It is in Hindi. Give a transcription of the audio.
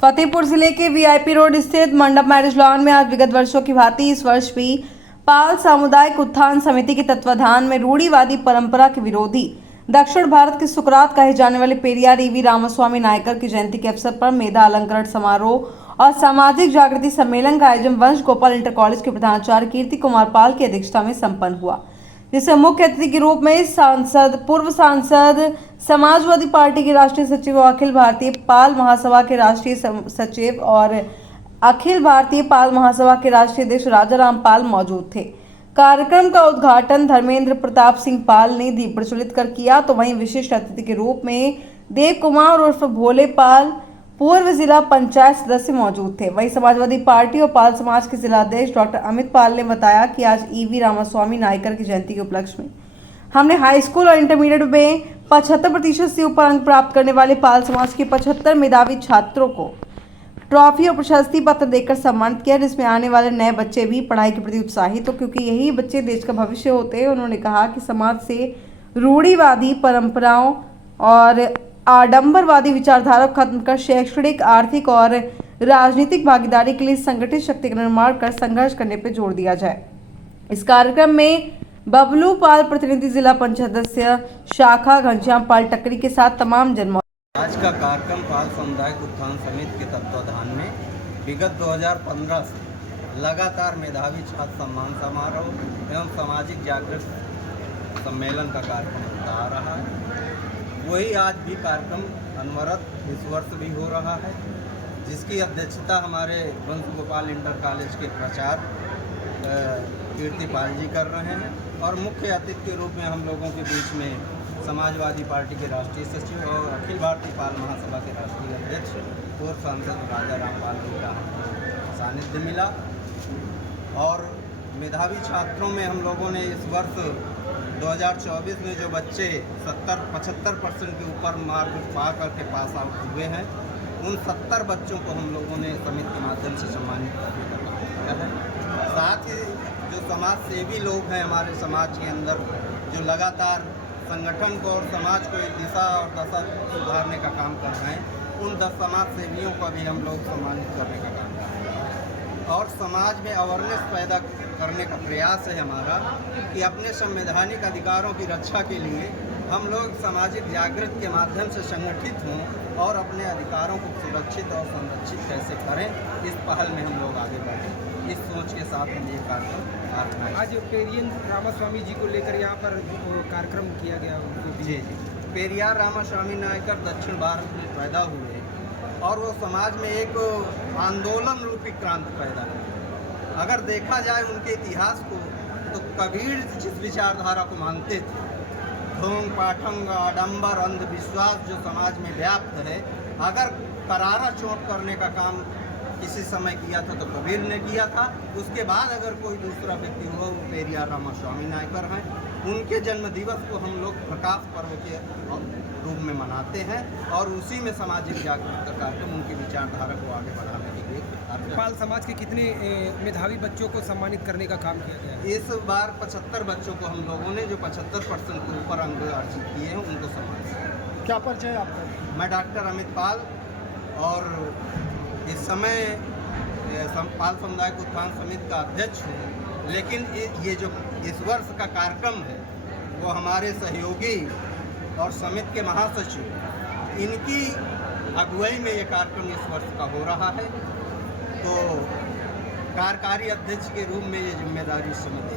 फतेहपुर जिले के वीआईपी रोड स्थित मंडप मैरिज लॉन में आज विगत वर्षों की भांति इस वर्ष भी पाल सामुदायिक उत्थान समिति के तत्वाधान में रूढ़िवादी परंपरा के विरोधी दक्षिण भारत के सुकरात कहे जाने वाले पेरियार ईवी रामास्वामी नायकर की जयंती के अवसर पर मेधा अलंकरण समारोह और सामाजिक जागृति सम्मेलन का आयोजन वंश गोपाल इंटर कॉलेज के प्रधानाचार्य कीर्ति कुमार पाल की अध्यक्षता में संपन्न हुआ, जिसमें मुख्य अतिथि के रूप में पूर्व सांसद समाजवादी पार्टी के राष्ट्रीय सचिव और अखिल भारतीय पाल महासभा के राष्ट्रीय सचिव और अखिल भारतीय पाल महासभा के राष्ट्रीय अध्यक्ष राजाराम पाल मौजूद थे। कार्यक्रम का उद्घाटन धर्मेंद्र प्रताप सिंह पाल ने दीप प्रज्वलित कर किया, तो वहीं विशिष्ट अतिथि के रूप में देव कुमार उर्फ भोले पाल पूर्व जिला पंचायत सदस्य मौजूद थे। वहीं समाजवादी पार्टी और पाल समाज के जिला अध्यक्ष डॉक्टर अमित पाल ने बताया कि आज ईवी रामास्वामी नायकर की जयंती के उपलक्ष्य में हमने हाई स्कूल और इंटरमीडिएट में 75% से ऊपर अंक प्राप्त करने वाले पाल समाज के 75 मेधावी छात्रों को ट्रॉफी और प्रशस्ति पत्र देकर सम्मानित किया, जिसमें आने वाले नए बच्चे भी पढ़ाई के प्रति उत्साहित हो, क्योंकि यही बच्चे देश का भविष्य होते हैं। उन्होंने कहा कि समाज से रूढ़िवादी परंपराओं और आडंबरवादी विचारधारा को खत्म कर शैक्षणिक, आर्थिक और राजनीतिक भागीदारी के लिए संगठित शक्ति का निर्माण कर संघर्ष करने पर जोर दिया जाए। इस कार्यक्रम में बबलू पाल प्रतिनिधि जिला पंचायत सदस्य शाखा घनश्याम पाल टकरी के साथ तमाम जन। आज का कार्यक्रम पाल सामुदायिक उत्थान समिति के तत्वाधान में विगत 2015 से लगातार मेधावी छात्र सम्मान समारोह एवं सामाजिक जागृति सम्मेलन का कार्यक्रम होता आ रहा है। वही आज भी कार्यक्रम अनवरत इस वर्ष भी हो रहा है, जिसकी अध्यक्षता हमारे वंश गोपाल इंटर कॉलेज के प्राचार्य कीर्ति पाल जी कर रहे हैं और मुख्य अतिथि के रूप में हम लोगों के बीच में समाजवादी पार्टी के राष्ट्रीय सचिव और अखिल भारतीय पाल महासभा के राष्ट्रीय अध्यक्ष पूर्व सांसद राजाराम पाल जी का सानिध्य मिला। और मेधावी छात्रों में हम लोगों ने इस वर्ष 2024 में जो बच्चे 75% के ऊपर मार्क पा करके पास आउट हुए हैं, उन 70 बच्चों को हम लोगों ने समिति के माध्यम से सम्मानित करने का काम किया है। साथ ही जो समाज सेवी लोग हैं हमारे समाज के अंदर, जो लगातार संगठन को और समाज को एक दिशा और दशा सुधारने का काम कर रहे हैं, उन 10 समाज सेवियों को भी हम लोग सम्मानित करने का काम कर रहे हैं। और समाज में अवेयरनेस पैदा करने का प्रयास है हमारा कि अपने संवैधानिक अधिकारों की रक्षा के लिए हम लोग सामाजिक जागृति के माध्यम से संगठित हों और अपने अधिकारों को सुरक्षित और संरक्षित कैसे करें, इस पहल में हम लोग आगे बढ़ें। इस सोच के साथ हम ये कार्यक्रम आज पेरियार रामास्वामी जी को लेकर यहाँ पर कार्यक्रम किया गया। जी, पेरियार रामास्वामी नायकर दक्षिण भारत में पैदा हुए और वो समाज में एक आंदोलन रूपी क्रांति पैदा हुई। अगर देखा जाए उनके इतिहास को, तो कबीर जिस विचारधारा को मानते थे, ढोंग पाठंग आडंबर अंधविश्वास जो समाज में व्याप्त है, अगर करारा चोट करने का काम किसी समय किया था तो कबीर ने किया था। उसके बाद अगर कोई दूसरा व्यक्ति हुआ, वो पेरियार रामास्वामी नायकर हैं। उनके जन्म दिवस को हम लोग प्रकाश पर्व के रूप में मनाते हैं और उसी में सामाजिक जागरूकता का कार्यक्रम उनकी विचारधारा को आगे बढ़ाने के लिए। पाल समाज के कितने मेधावी बच्चों को सम्मानित करने का काम किया गया? इस बार 75 बच्चों को हम लोगों ने, जो 75% के ऊपर अंक अर्जित किए हैं, उनको सम्मानित। क्या परिचय आपका? मैं डॉक्टर अमित पाल और इस समय पाल सामुदायिक उत्थान समिति का अध्यक्ष हूँ। लेकिन ये जो इस वर्ष का कार्यक्रम है, वो हमारे सहयोगी और समिति के महासचिव, इनकी अगुवाई में ये कार्यक्रम इस वर्ष का हो रहा है। तो कार्यकारी अध्यक्ष के रूप में ये जिम्मेदारी समिति